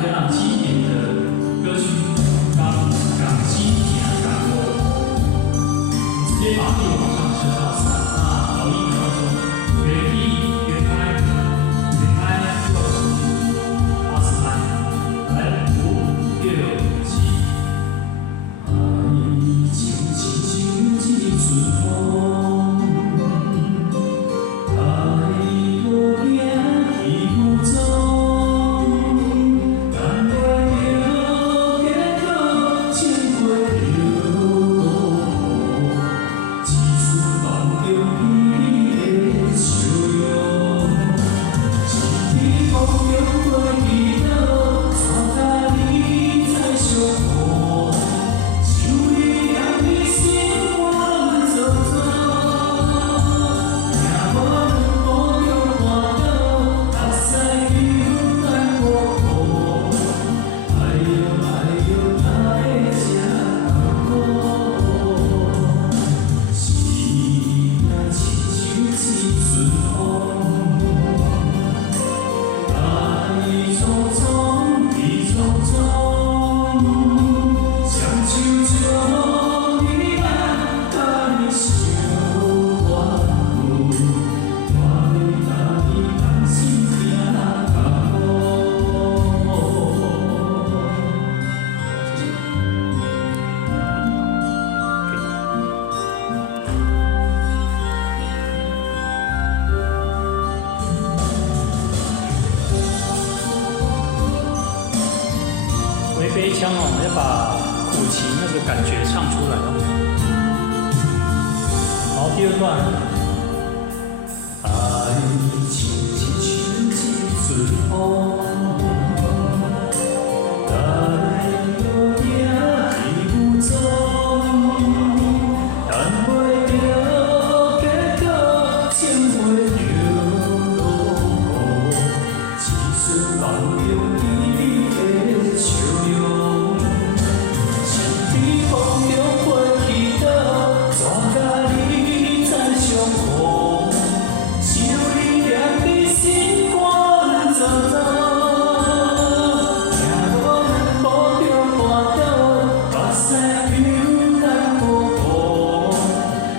非常经典的歌曲《港西行港路》，直接把地往上升到3，那导音当中原地原拍右83，来5、6、7。爱情亲像一阵风，爱无影去无踪，等袂着结果，情花流落，一瞬梦中你的笑容，一滴风中过去了，山甲你在相逢，想你让你心乱糟糟，也无两步就看到，目屎流干过河，哎呦哎呦，哪会这难过？是那亲像一阵风，来匆匆去匆匆，像手将你咱甲你相怨恨，我要甲你同心行同路。回悲腔哦，我们要把苦情那个感觉唱出来哦。好，第2段。爱情亲像一阵风，来无影去无踪，等袂着结果，情花流落，一瞬梦中你的笑容，一滴风中过去了，山甲你在相逢，想你让你心乱糟糟，行无两步就绊倒，目屎流干过河，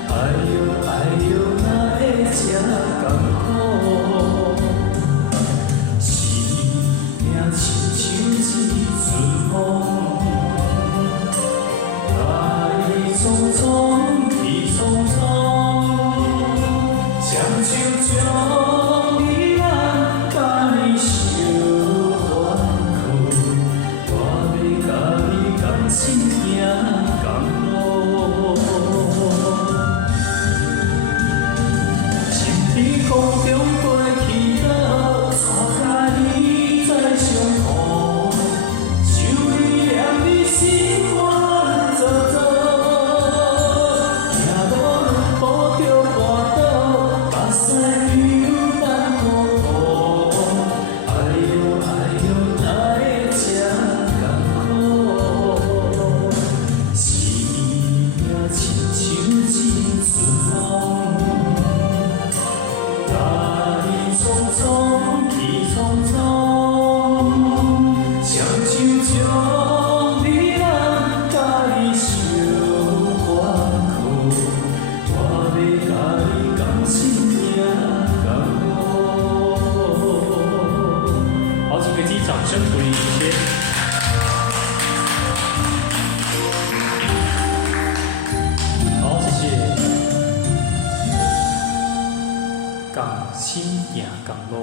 哎呦哎呦，哪会这艰苦？是命亲像一阵风，来匆匆去匆匆，像手将你咱甲你相怨恨，我要甲你同心行同路。心在风中过去了，山甲你在相逢，想你让你心乱糟糟，行无两步就绊倒，目屎流干过河，哎呦哎呦，哪会这艰苦？是命亲像一阵风，来匆匆去匆匆，像手将你咱甲你相怨恨，我要甲你同心行同路。好，请各位掌声鼓励一些。好，谢谢。港西行港路。